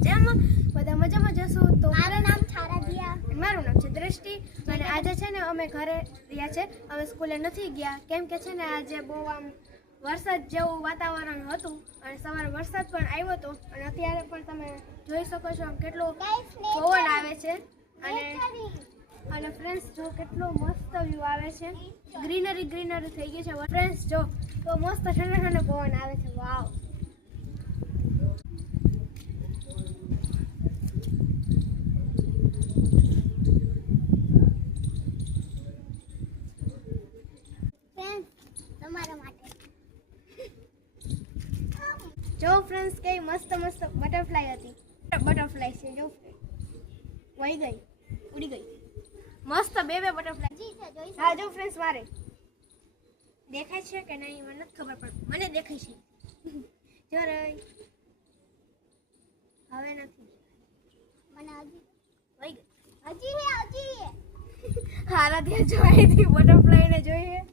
જેમ બધા મજામાં જશો તો મારું નામ છારાધિયા મારું નામ છે દ્રષ્ટિ અને આજે છે ને અમે ઘરે રહ્યા છે અમે સ્કૂલે નથી ગયા કેમ કે છે ને આજે બહુ આમ વરસાદ જેવું વાતાવરણ હતું અને સવારે વરસાદ પણ આવ્યો હતો અને અત્યારે પણ તમે જોઈ શકો છો કેટલો પવન આવે છે અને ફ્રેન્ડ્સ જો કેટલો મસ્ત વ્યૂ આવે છે ગ્રીનરી થઈ ગઈ છે ફ્રેન્ડ્સ જો તો મસ્ત ઠંડો પવન આવે છે વાવ તમારા માટે જો ફ્રેન્ડ્સ કઈ મસ્ત બટરફ્લાય હતી બટરફ્લાય છે જો વહી ગઈ ઉડી ગઈ મસ્ત બે બટરફ્લાય હા જો ફ્રેન્ડ્સ મારે દેખાય છે કે નહીં મને નથી ખબર પણ મને દેખાય છે જો રે હવે નથી મને વહી હજી હારા ત્યાં જોઈ હતી બટરફ્લાય ને જોઈએ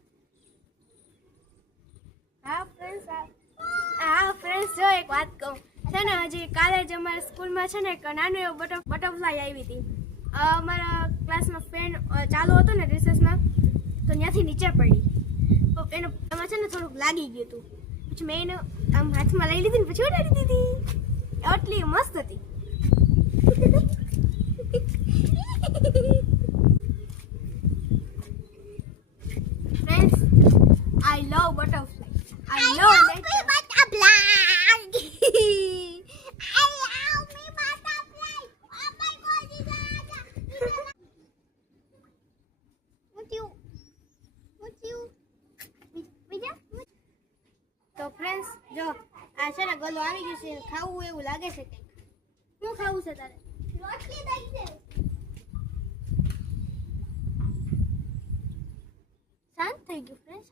હા ફ્રેન્ડ્સ જો એક વાત કહું છે ને હજી કાલે જ અમારા સ્કૂલમાં છે ને એક નાનો એવો બટરફ્લાય આવી હતી અમારા ક્લાસમાં ફેન ચાલુ હતો ને રિસેસમાં તો ત્યાંથી નીચે પડી તો એમાં છે ને થોડુંક લાગી ગયું હતું પછી મેં એને આમ હાથમાં લઈ લીધી ને પછી ઉડાડી દીધી એટલી મસ્ત હતી friends I love butterfly I love nature. butterfly. I love me butterfly. Oh my God, તો ફ્રેન્ડ્સ જો આ છે ને ગલો આવી ગયું છે ખાવું એવું લાગે છે કંઈક શું ખાવું છે તારે રોટલી દઈ દે શાંત થઈ ગયું ફ્રેન્ડ્સ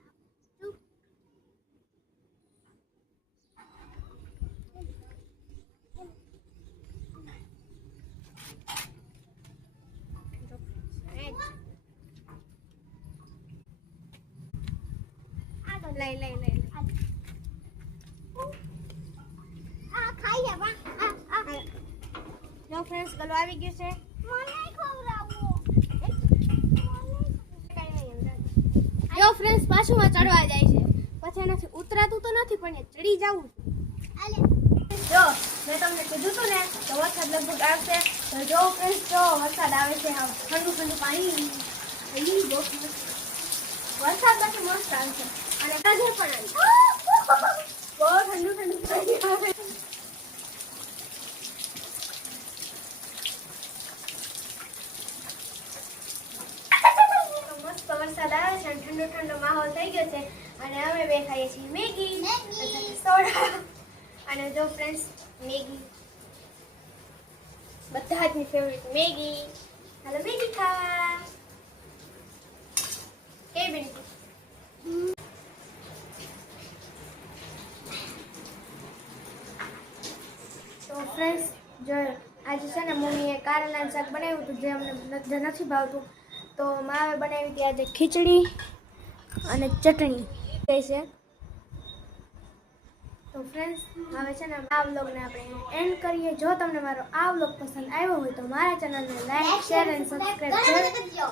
લઈ આ ખાઈ લે વા જો ફ્રેન્ડ્સ ગલો આવી ગયું છે મને ખવડાવો જો ફ્રેન્ડ્સ પાછું ચડવા જાય છે પછી એનાથી ઉતરાતું તો નથી પણ એ ચડી જવું આલે જો મેં તમને કીધું હતું ને તો વરસાદ લગભગ આવશે તો જો ફ્રેન્ડ્સ જો વરસાદ આવે છે હા ઠંડુ પાણી વરસાદ પછી મસ્ત આવશે અને આજે પણ આવી બહુ ઠંડુ પાણી આવે મસ્ત વરસાદ આવે છે અને ઠંડો માહોલ થઈ ગયો છે અને અમે બે ખાઈએ છીએ મેગી સોડા અને જો ફ્રેન્ડ્સ મેગી બધા જ ની ફેવરિટ મેગી હાલો મેગી ખાવા કેવી બની તો ફ્રેન્ડ્સ જો આજે છે ને મમ્મીએ કારેલાનું શાક બનાવ્યું હતું જે અમને નથી ભાવતું તો માવે બનાવી હતી આજે ખીચડી અને ચટણી કઈ છે તો ફ્રેન્ડ્સ હવે છે ને આ વ્લોગને આપણે એન્ડ કરીએ જો તમને મારો આ વ્લોગ પસંદ આવ્યો હોય તો મારા ચેનલને લાઈક શેર અને સબસ્ક્રાઇબ કરજો